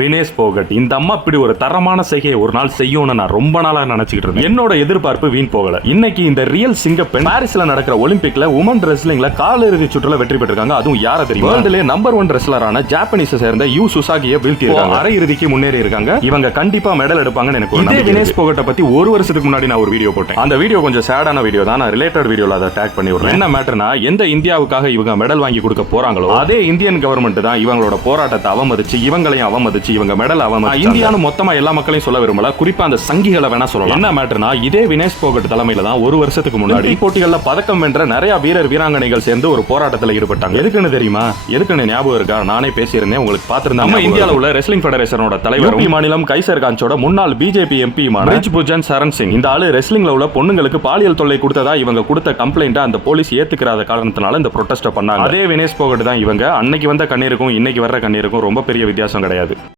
வினேஷ் போகட் இந்த அம்மா இப்படி ஒரு தரமான செய்கையை ஒரு நாள் செய்யும்னு நான் ரொம்ப நாளா நினைச்சுக்கிட்டு இருந்தேன். என்னோட எதிர்பார்ப்பு வீண் போகல. இன்னைக்கு இந்த ரியல் சிங்கப்பெண் பாரிஸ்ல நடக்கிற ஒலிம்பிக்ல உமன் ரெஸ்லிங்ல காலிறுதி சுற்றுல வெற்றி பெற்றிருக்காங்க. அதுவும் யார தெரியும்? வேர்ல்டுல நம்பர் 1 ரெஸ்லரான ஜாப்பனீஸ் சேர்ந்த யூ சுசாகியை வீழ்த்தி இருக்காங்க. அரை இறுதிக்கு முன்னேறி இருக்காங்க. இவங்க கண்டிப்பா மெடல் எடுப்பாங்கன்னு எனக்கு இதே வினேஷ் போகட்டை பத்தி ஒரு வருஷத்துக்கு முன்னாடி நான் ஒரு வீடியோ போட்டேன். அந்த வீடியோ கொஞ்சம் சேடான வீடியோ தான். நான் ரிலேட்டட் வீடியோல அதை டேக் பண்ணி விடுறேன். என்ன மேட்டர்னா, எந்த இந்தியாவுக்காக இவங்க மெடல் வாங்கி கொடுக்க போறாங்களோ அதே இந்தியன் கவர்மெண்ட் தான் இவங்களோட போராட்டத்தை அவமதிச்சு இவங்களையும் அவமதிச்சு இவங்க மெடல் அவமதிச்சு இந்தியானு மொத்தமா எல்லா மக்களையும் சொல்ல விரும்பல. குறிப்பா அந்த சங்கிகளை வேணா சொல்லலாம். என்ன மேட்டர்னா, இதே வினேஷ் போகட் தலைமையில தான் ஒரு வருஷத்துக்கு முன்னாடி போட்டிகள்ல பதக்கம் வென்ற நிறைய வீரர் வீராங்கனைகள் சேர்ந்து ஒரு போராட்டத்தில் ஈடுபட்டாங்க. எதுக்குன்னு தெரியுமா? எதுக்குன்னு ஞாபகம் இருக்கா? நானே பேசியிருந்தேன், உங்களுக்கு பார்த்திருந்தா. நம்ம இந்தியாவில் உள்ள ரெஸ்லிங் ஃபெடரேஷனோட தலைவர் மாநிலம் கைசர் கான்சோட முன்னாள் பிஜேபி எம்பியுமான பிரிஜ்பூஷன் சரண் சிங் இந்த ஆளு ரெஸ்லிங்ல உள்ள பொண்ணுங்களுக்கு பாலியல் தொல்லை கொடுத்ததா இவங்க கொடுத்த கம்ப்ளைண்ட் அந்த போலீஸ் ஏத்துக்கிறாத காரணத்தினால இந்த ப்ரொடெஸ்ட் பண்ணாங்க. அதே வினேஷ் போகட் தான் இவங்க. அன்னைக்கு வந்த கண்ணீருக்கும் இன்னைக்கு வர்ற கண்ணீருக்கும் ரொம்ப பெரிய வித்தியாசம் கிடையாது.